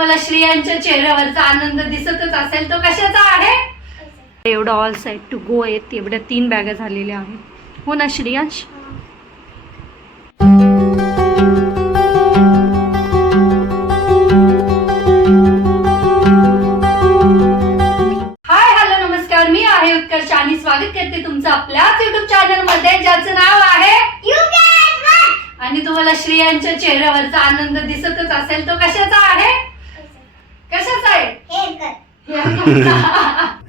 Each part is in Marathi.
मला श्रियांच्या चेहऱ्यावरचा आनंद दिसतच असेल तो कशाचा आहे? एवढं ऑल साईड टू गो आहेत एवढ्या तीन बॅगा झालेल्या आहेत. हो ना श्रियांश? हाय हॅलो नमस्कार. मी आहे उत्कर्ष आणि स्वागत करते तुमचं आपल्याच युट्यूब चॅनलमध्ये ज्याचं नाव आहे आणि तुम्हाला श्रियांच्या चेहऱ्यावरचा आनंद दिसतच असेल तो कशाचा आहे?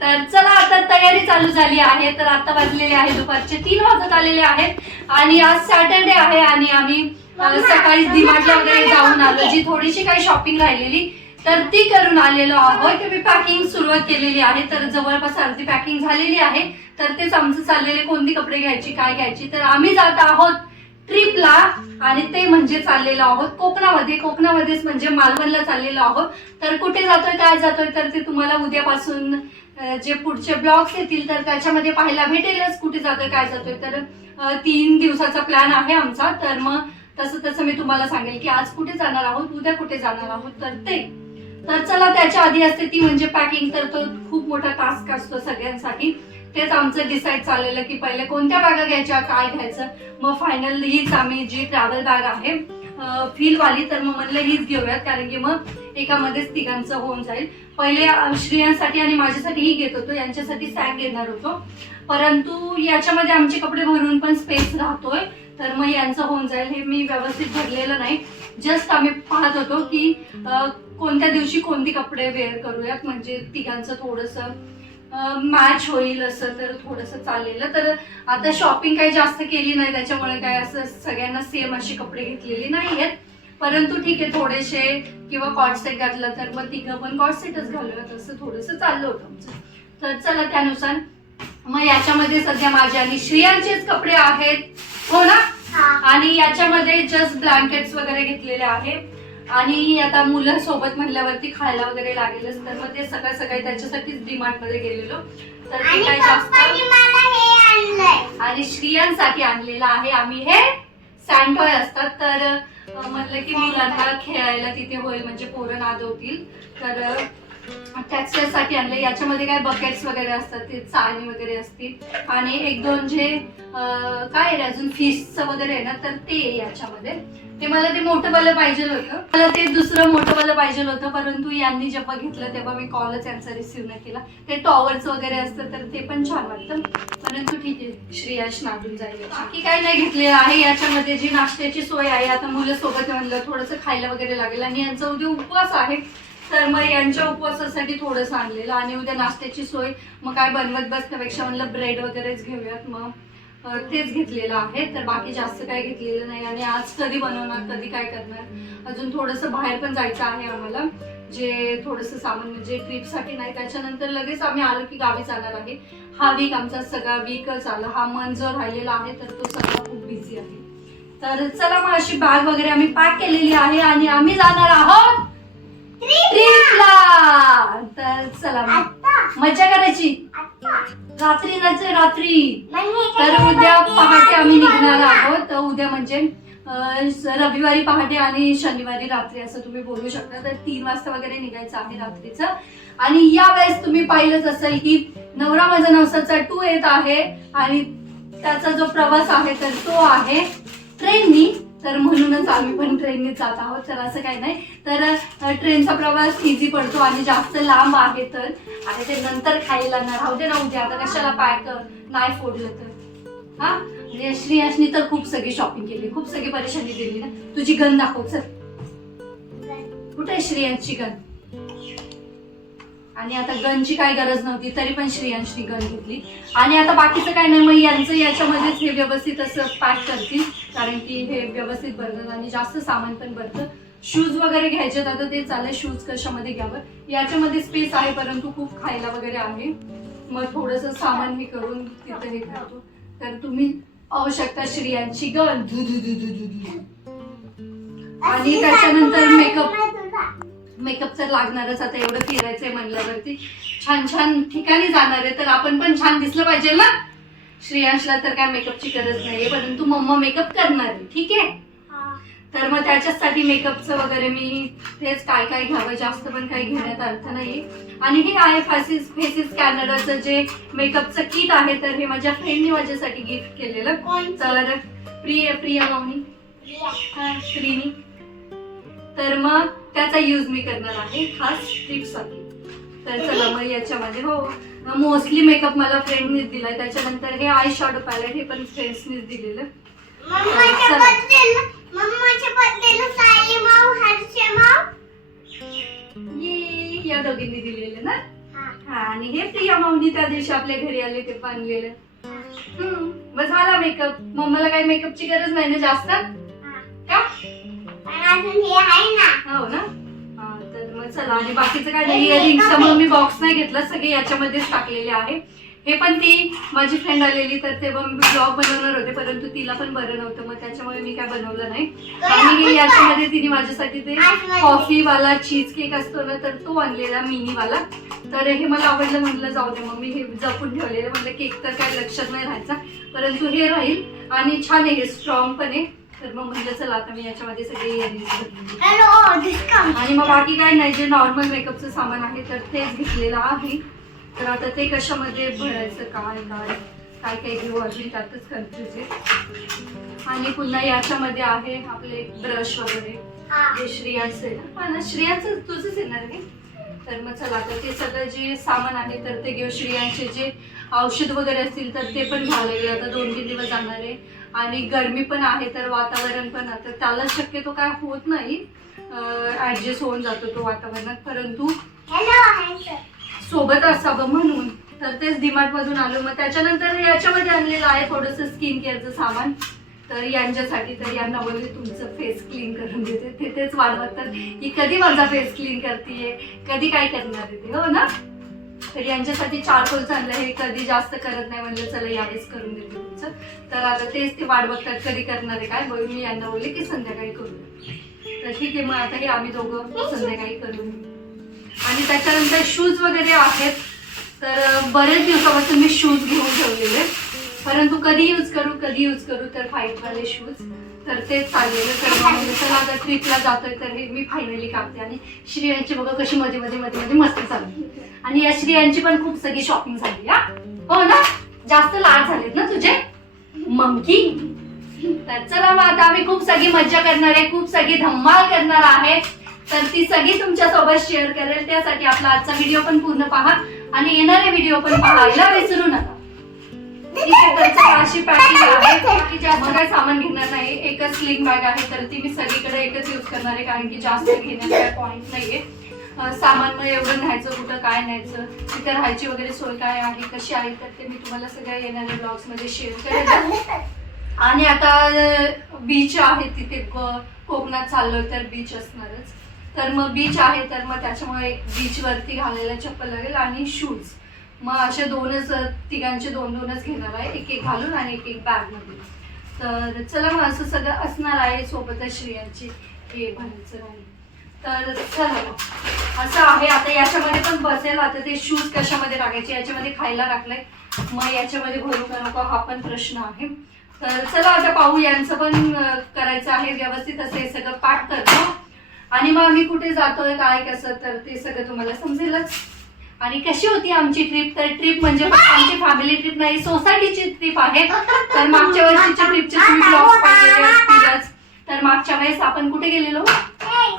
तर चला आता तयारी चालू झाली आहे. तर आता वाजलेले आहे दुपारचे तीन वाजत आलेले आहेत. आणि आज सॅटरडे आहे आणि आम्ही सकाळी डिमार्टला वगैरे जाऊन आलो. जी थोडीशी काही शॉपिंग राहिलेली तर ती करून आलेलो आहोत. मी पॅकिंग सुरुवात केलेली आहे. तर जवळपास अर्धी पॅकिंग झालेली आहे. तर तेच आमचं चाललेले कोणती कपडे घ्यायची काय घ्यायची. तर आम्ही जात आहोत ट्रिपला आणि ते म्हणजे चाललेलो आहोत. कोकणामध्ये कोकणामध्येच म्हणजे मालवणला चाललेलो आहोत. तर कुठे जातोय काय जातोय तर ते तुम्हाला उद्यापासून जे पुढचे ब्लॉग्स येतील तर त्याच्यामध्ये पाहायला भेटेलच. कुठे जातोय काय जातोय. तर तीन दिवसाचा प्लॅन आहे आमचा. तर मग तसं तसं मी तुम्हाला सांगेल की आज कुठे जाणार आहोत उद्या कुठे जाणार आहोत. तर ते. तर चला त्याच्या आधी असते ती म्हणजे पॅकिंग तर तो खूप मोठा टास्क असतो सगळ्यांसाठी. तेच आमचं डिसाईड चाललेलं की पहिले कोणत्या बॅगा घ्यायच्या काय घ्यायचं? मग फायनल हीच आम्ही जी ट्रॅव्हल बॅग आहे फील वाली तर मग म्हणलं हीच घेऊयात कारण की मग एकामध्येच तिघांचं होऊन जाईल. पहिले श्रियांसाठी आणि माझ्यासाठी ही घेत होतो यांच्यासाठी सॅग घेणार होतो. परंतु याच्यामध्ये आमचे कपडे भरून पण स्पेस राहतोय तर मग यांचं होऊन जाईल. हे मी व्यवस्थित भरलेलं नाही. जस्ट आम्ही पाहत होतो की कोणत्या दिवशी कोणती कपडे वेअर करूयात म्हणजे तिघांचं थोडंसं मॅच होईल असं तर थोडंसं चाललेलं. तर आता शॉपिंग काही जास्त केली नाही त्याच्यामुळे काय असं सगळ्यांना सेम अशी कपडे घेतलेली नाही आहेत परंतु ठीक आहे थोडेसे किंवा कॉट सेट घातलं तर मग तिघं पण कॉट सेटच घालूयात असं थोडंसं चाललं होतं आमचं. तर चला त्यानुसार. मग याच्यामध्ये सध्या माझे आणि श्रियांचेच कपडे आहेत. हो ना? आणि याच्यामध्ये जस्ट ब्लँकेट्स वगैरे घेतलेले आहे. आणि आता मुलं सोबत म्हणल्यावरती खायला वगैरे लागेलच तर मग ते सकाळ सकाळी त्याच्यासाठीच डिमार्टमध्ये गेलेलो. तर ते आणि काही जास्त हे आणि श्रियांसाठी आणलेलं आहे. आम्ही हे सँडटॉय असतात. तर म्हटलं की मुलांना खेळायला तिथे होईल म्हणजे पोरं नादवतील तर अं, त्याच्यासाठी आणले याच्यामध्ये काय बकेट्स वगैरे असतात ते चाळणी वगैरे असतील. आणि एक दोन जे काय अजून फिशचं वगैरे आहे ना तर ते याच्यामध्ये. ते मला ते मोठं वालं पाहिजे होतं. मला ते दुसरं मोठं वालं पाहिजे होतं परंतु यांनी जेव्हा घेतलं तेव्हा मी कॉलच यांचा रिसिव्ह नाही केला. ते टॉवरचं वगैरे असतं तर ते पण छान वाटतं. परंतु ठीक आहे श्रेयाश नागून जाईल. बाकी काय नाही घेतलेलं आहे याच्यामध्ये जी नाश्त्याची सोय आहे. आता मुलं सोबत म्हणलं थोडंसं खायला वगैरे लागेल. आणि यांचा उद्या उपवास आहे. तर मग यांच्या उपवासासाठी थोडंसं आणलेलं. आणि उद्या नाश्त्याची सोय. मग काय बनवत बसण्यापेक्षा म्हणलं ब्रेड वगैरेच घेऊयात मग. तेच घेतलेलं आहे. तर बाकी जास्त काही घेतलेलं नाही. आणि आज कधी बनवणार कधी काय करणार अजून थोडंसं बाहेर पण जायचं आहे आम्हाला. जे थोडंसं सामान म्हणजे ट्रिपसाठी नाही त्याच्यानंतर लगेच आम्ही आलो की गावी जाणार आहे. हा वीक आमचा सगळा वीकच आला. हा मन जो राहिलेला आहे तर तो सगळा खूप बिझी आहे. तर चला मग अशी बॅग वगैरे आम्ही पॅक केलेली आहे आणि आम्ही जाणार आहोत ट्रिपला तर चला मजा करायची. रात्री जायचं रात्री. मग हे तर उद्या पहाटे आम्ही? निघणार आहोत. तर उद्या म्हणजे रविवारी पहाटे आणि शनिवारी रात्री असं तुम्ही बोलू शकता. तर तीन वाजता वगैरे निघायचं आहे रात्रीचं. आणि यावेळेस तुम्ही पाहिलंच असेल की नवरा माझा नवसाचा टू येत आहे आणि त्याचा जो प्रवास आहे तर तो आहे ट्रेननी. तर म्हणूनच आम्ही पण ट्रेनने जात आहोत. तर असं काही नाही. तर ट्रेनचा प्रवास इझी पडतो आणि जास्त लांब आहे तर. आणि ते नंतर खायला ना राहू दे ना उद्या आता कशाला पाय कर नाही फोडलं तर. हा? म्हणजे आणि श्रेयासनी तर खूप सगळी शॉपिंग केली. खूप सगळी परेशानी दिली ना. तुझी गन दाखव सर कुठे आहे श्रेयांची गन आणि आता गनची काय गरज नव्हती तरी पण श्रेयांशनी गन घेतली. आणि आता बाकीचं काय नाही मग यांचं याच्यामध्येच हे व्यवस्थित असं पॅक करतील. कारण की हे व्यवस्थित भरतात आणि जास्त सामान पण भरतं. शूज वगैरे घ्यायचे आता ते चालेल शूज कशामध्ये घ्यावं? याच्यामध्ये स्पेस आहे परंतु खूप खायला वगैरे आहे. मग थोडंसं सामान मी करून तिथं हे करतो तर तुम्ही पाहू शकता श्रियांची गन. आणि त्याच्यानंतर मेकअप मेकअप तर लागणारच आता एवढं फिरायचंय म्हणल्यावरती. छान छान ठिकाणी जाणार आहे तर आपण पण छान दिसलं पाहिजे ना? श्रेयांशला तर काय मेकअपची गरज नाहीये परंतु मम्मा मेकअप करणार आहे ठीक आहे? तर मग त्याच्यासाठी मेकअपचं वगैरे मी तेच काय काय घ्यावं जास्त पण काही घेण्यात अर्थ नाही आणि हे आहे फेसिस फेसिस कॅनडाचं जे मेकअपचं किट आहे तर हे माझ्या फ्रेंडने माझ्यासाठी गिफ्ट केलेलं? चला तर प्रिया प्रिया. हा, श्रीनी. तर मग त्याचा यूज मी करणार आहे खास ट्रिपसाठी तर चला मग याच्यामध्ये हो. मोस्टली मेकअप मला फ्रेंडनीच दिलाय. त्याच्यानंतर हे आय शॅडो पॅलेट हे पण फ्रेंड्सनीच दिलेलं. ये दोघींनी दिलेलं ना? हा, हा आणि हे प्रिया माऊनी त्या दिवशी आपल्या घरी आले ते पण आणलेलं मग झाला मेकअप मम्माला काही मेकअपची गरज नाही ना जास्त? अजून हे आहे ना. हो ना? हा, तर मग चला आणि बाकीचं काय नाही मी बॉक्स नाही घेतला सगळे याच्यामध्येच टाकलेले आहे. हे पण ती माझी फ्रेंड आलेली तर तेव्हा मी ब्लॉग बनवणार होते परंतु तिला पण बरं नव्हतं मग त्याच्यामुळे मी काय बनवलं नाही. आणि हे याच्यामध्ये तिने माझ्यासाठी ते कॉफी वाला चीज केक असतो ना तर तो आणलेला मिनी वाला तर हे मला आवडलं म्हटलं जाऊ दे मग मी हे जपून ठेवलेलं म्हटलं केक तर काय लक्षात नाही राहायचा परंतु हे राहील. आणि छान आहे स्ट्रॉंग पण आहे. तर मग म्हटलं चला आता मी याच्यामध्ये सगळे इयरिंग्स घेतले हॅलो डिस्काउंट आणि मग बाकी काय नाही जे नॉर्मल मेकअपचं सामान आहे तर तेच घेतलेलं आहे. तर आता ते कशामध्ये भरायचं काय काय काय काय घेऊ अजून त्यातच कन्फ्युज आहे. आणि पुन्हा याच्यामध्ये आहे आपले ब्रश वगैरे. जे श्रेयाचं आहे. ना हा ना श्रेयाचं तुझंच येणार आहे तर मग चला आता ते सगळं जे सामान आहे तर ते घेऊ. श्रेयांचे जे औषध वगैरे असतील तर ते पण घ्यावं लागेल आता दोन तीन दिवस जाणार आहे. आणि गरमी पण आहे तर वातावरण पण आता त्याला शक्यतो काय होत नाही. ॲडजस्ट होऊन जातो तो वातावरणात. परंतु सोबत असावं म्हणून. तर तेच डीमार्ट मधून आलो. मग त्याच्यानंतर याच्यामध्ये आणलेलं आहे थोडंसं स्किन केअरचं सामान. तर यांच्यासाठी तर यांना बोलले तुमचं फेस क्लीन करून देते. ते तेच वाढवतात की कधी माझा फेस क्लीन करते कधी काय करणार ते? हो ना? तर यांच्यासाठी चारकोलच आणलं हे कधी जास्त करत नाही म्हणलं चला यावेळेस करून देते. तुमचं. तर आता तेच ते वाट बघतात कधी करणार आहे काय. बोल मी यांना बोलले की संध्याकाळी करू. तर ठीक आहे मग आता हे आम्ही दोघं संध्याकाळी करू. आणि त्याच्यानंतर शूज वगैरे आहेत. तर बऱ्याच बरेच दिवसापासून मी शूज घेऊन ठेवलेले. परंतु कधी यूज करू कधी यूज करू तर वाले शूज तर तेच चाललेलं तर चला आता ट्रिपला जातोय. तर हे मी फायनली कापते. आणि श्रियांची बघा कशी मध्ये मध्ये मध्ये मध्ये मस्ती चालली आणि या श्रियांची पण खूप सगळी शॉपिंग झाली हा? हो ना? जास्त लाड झालेत ना तुझे? मंकी तर चला मग आता आम्ही खूप सगळी मज्जा करणार आहे खूप सगळी धम्माल करणार आहे. तर ती सगळी तुमच्यासोबत शेअर करेल त्यासाठी आपला आजचा व्हिडिओ पण पूर्ण पहा आणि येणारे व्हिडिओ पण पाहायला विसरू नका. ठीक आहे तर अशी पॅकिंग आहे. जास्त काय सामान घेणार नाही. एकच स्लिंग बॅग आहे तर ती मी सगळीकडे एकच यूज करणार आहे कारण की जास्त घेण्याचा पॉईंट नाहीये. सामान मग एवढं न्यायचं कुठं काय न्यायचं तिथे राहायची वगैरे सोय काय आहे कशी आहे तर ते मी तुम्हाला सगळ्या येणाऱ्या ब्लॉग्समध्ये शेअर करेल आणि आता बीच आहे तिथे कोकणात चाललोय तर बीच असणारच. तर मग बीच आहे तर मग त्याच्यामुळे एक बीच वरती घालायला चप्पल लागेल आणि शूज मग असे दोनच तिघांचे दोन दोनच घेणार आहे एक एक घालून आणि एक एक बॅगमध्ये तर चला मग असं सगळं असणार आहे सोबतच श्रेयांची. हे भरायचं नाही तर चला असं आहे आता याच्यामध्ये पण बसेल आता ते शूज कशामध्ये टाकायचे याच्यामध्ये खायला टाकलंय मग याच्यामध्ये भरू का नको हा पण प्रश्न आहे. तर चला आता पाहू यांचं पण करायचं आहे व्यवस्थित असं हे सगळं पाठ करतो. आणि मग आम्ही कुठे जातोय काय कसं तर ते सगळं तुम्हाला समजेलच. आणि कशी होती आमची ट्रिप तर ट्रिप म्हणजे आमची फॅमिली ट्रिप नाही सोसायटीची ट्रिप आहे. तर मागच्या वर्षीच्या ट्रिपचे तुम्ही असतीलच तर मागच्या वेळेस आपण कुठे गेलेलो?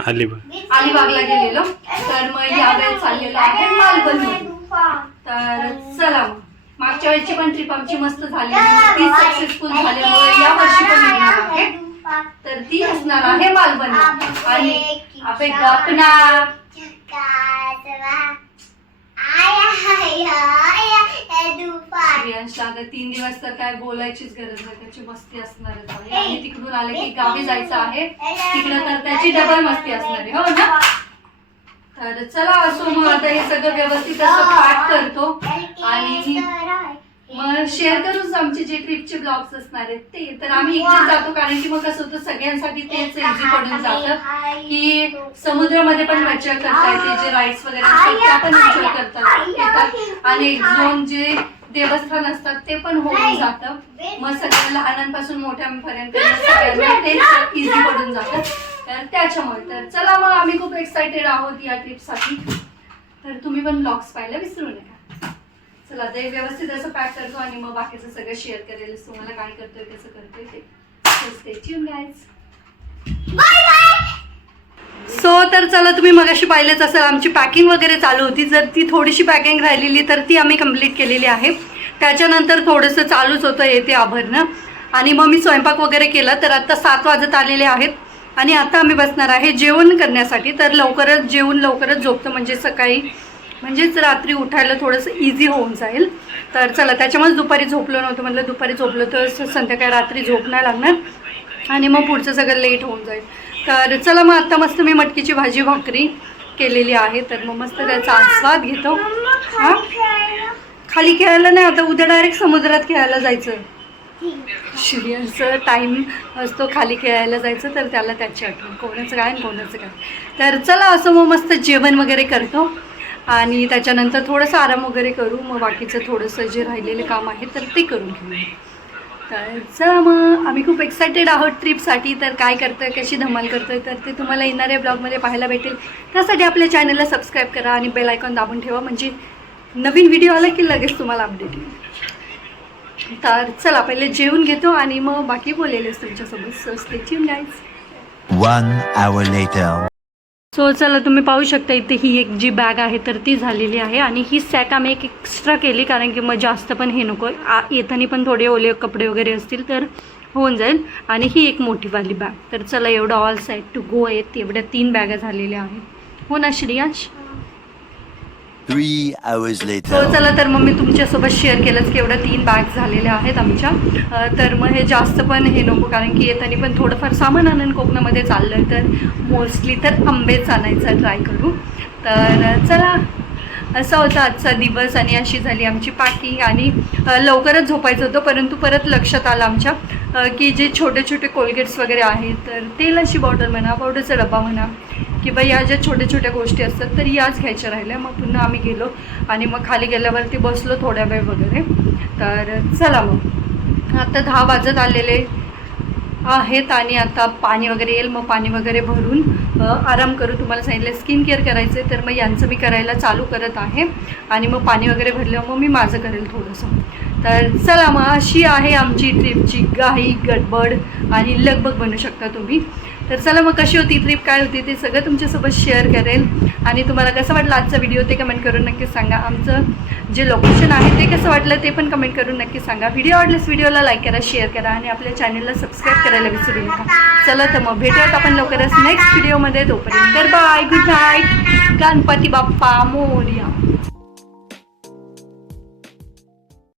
अलिबाग. अलिबागला गेलेलो. तर मग यावेळेस चाललेलो आहे मालवणमध्ये तर चला मागच्या वेळेची पण ट्रिप आमची मस्त झाली. ती सक्सेसफुल झाल्यामुळे या वर्षी पण येणार आहे. तर ती असणार आहे मालवण. आणि आपण गपना प्रियांशला आता तीन दिवस तर काय बोलायचीच गरज नाही त्याची मस्ती असणारच आहे. आणि तिकडून आले की गावी जायचं आहे. तिकडं तर त्याची डबल मस्ती असणार आहे. हो ना? तर चला असो मग आता हे सगळं व्यवस्थित असं पाठ करतो. आणि मग शेअर करूच आमचे जे ट्रिपचे ब्लॉग्स असणार आहेत ते. तर आम्ही इकडे जातो कारण की मग कसं होतं सगळ्यांसाठी तेच इझी पडून जातं. की समुद्रामध्ये पण मज्जा करता येते जे राईड्स वगैरे असतात त्या पण एन्जॉय करता येतात आणि एक झोन जे देवस्थान असतात ते पण होऊन जातं. मग सगळ्या लहानांपासून मोठ्यांपर्यंत सगळ्यांना ते इझी पडून जातं. तर त्याच्यामुळे तर चला मग आम्ही खूप एक्साइटेड आहोत या ट्रिपसाठी तर तुम्ही पण ब्लॉग्स पाहायला विसरू नका. चला ते व्यवस्थित असं पॅक करतो आणि मग बाकीचं सगळं शेअर करेल. तुम्हाला काय करतोय कसं करतोय ते. सो तर चला तुम्ही मगाशी पाहिलेच असेल आमची पॅकिंग वगैरे चालू होती. जर ती थोडीशी पॅकिंग राहिलेली तर ती आम्ही कंप्लीट केलेली आहे. त्याच्यानंतर थोडंसं चालूच होतं येते आभरणं. आणि मग मी स्वयंपाक वगैरे केला तर आत्ता सात वाजत आलेले आहेत. आणि आता आम्ही बसणार आहे जेवण करण्यासाठी. तर लवकरच जेवून लवकरच झोपतो म्हणजे सकाळी म्हणजेच रात्री उठायला थोडंसं इझी होऊन जाईल. तर चला त्याच्यामुळेच दुपारी झोपलो नव्हतं. म्हटलं दुपारी झोपलो तर संध्याकाळी रात्री झोप नाही लागणार. आणि मग पुढचं सगळं लेट होऊन जाईल. तर चला मग आता मस्त मी मटकीची भाजी भाकरी केलेली आहे. तर मग मस्त त्याचा आस्वाद घेतो. हां? खाली खेळायला नाही आता उद्या डायरेक्ट समुद्रात खेळायला जायचं. श्रियांचं टाईम असतो खाली खेळायला जायचं तर त्याला त्याची आठवण. कोणाचं काय आणि कोणाचं काय. तर चला असं मग मस्त जेवण वगैरे करतो. आणि त्याच्यानंतर थोडंसं आराम वगैरे करू. मग बाकीचं थोडंसं जे राहिलेलं काम आहे तर ते करून घेऊ. तर चला मग आम्ही खूप एक्सायटेड आहोत ट्रिपसाठी तर काय करतोय कशी धमाल करतोय तर ते तुम्हाला येणाऱ्या ब्लॉगमध्ये पाहायला भेटेल. त्यासाठी आपल्या चॅनलला सबस्क्राईब करा आणि बेल आयकॉन दाबून ठेवा. म्हणजे नवीन व्हिडिओ आला की लगेच तुम्हाला अपडेट येईल. तर चला पहिले जेवून घेतो आणि मग बाकी बोलेलेच तुमच्यासोबत. So stay tuned guys so चला तुम्ही पाहू शकता इथे ही एक जी बॅग आहे तर ती झालेली आहे. आणि ही सॅक आम्ही एक एक्स्ट्रा केली कारण की मग जास्त पण हे नको. आ येताना पण थोडे ओले कपडे वगैरे असतील तर होऊन जाईल. आणि ही एक मोठीवाली बॅग तर चला एवढं ऑल साईड टू गो आहेत एवढ्या तीन बॅगा झालेल्या आहेत. हो ना श्रियांश? थ्री आवर्स सो हो चला तर मग मी तुमच्यासोबत शेअर केलंच की एवढ्या तीन बॅग झालेल्या आहेत आमच्या. तर मग हे जास्त पण हे नको कारण की येताना पण थोडंफार सामान आणून कोकणामध्ये चाललं तर मोस्टली तर आंबेच आणायचा ट्राय करू. तर चला. असा होता आजचा दिवस आणि अशी झाली आमची पॅकिंग आणि लवकरच झोपायचं होतं परंतु परत लक्षात आलं आमच्या. की जे छोटे छोटे कोलगेट्स वगैरे आहेत तर तेलाची बॉटल म्हणा पावडरचा डबा म्हणा किंवा या ज्या छोट्या छोट्या गोष्टी असतात तर याच घ्यायच्या राहिल्या. मग पुन्हा आम्ही गेलो आणि मग खाली गेल्यावरती बसलो थोड्या वेळ वगैरे. तर चला मग. आता दहा वाजत आलेले आहेत आणि आता पाणी वगैरे येईल. मग पाणी वगैरे भरून आराम करू. तुम्हाला सांगितलं स्किन केअर करायचं आहे तर मग यांचं मी करायला चालू करत आहे. आणि मग पाणी वगैरे भरल्यावर मग मी माझं करेल थोडंसं. तर चला मग अशी आहे आमची ट्रिपची घाई गडबड आणि लगबग बनू शकता तुम्ही. तर चला मग कशी होती ट्रिप काय होती ते सगळं तुमच्यासोबत शेअर करेल. आणि तुम्हाला कसं वाटलं आजचा व्हिडिओ ते कमेंट करून नक्की सांगा. आमचं जे लोकेशन आहे ते कसं वाटलं ते पण कमेंट करून नक्की सांगा. व्हिडिओ आवडल्यास व्हिडिओला लाईक करा शेअर करा आणि आपल्या चॅनलला सबस्क्राईब करायला विसरू नका. चला तर मग भेटूयात आपण लवकरच नेक्स्ट व्हिडिओमध्ये तोपर्यंत तर bye good night Ganpati Bappa Morya.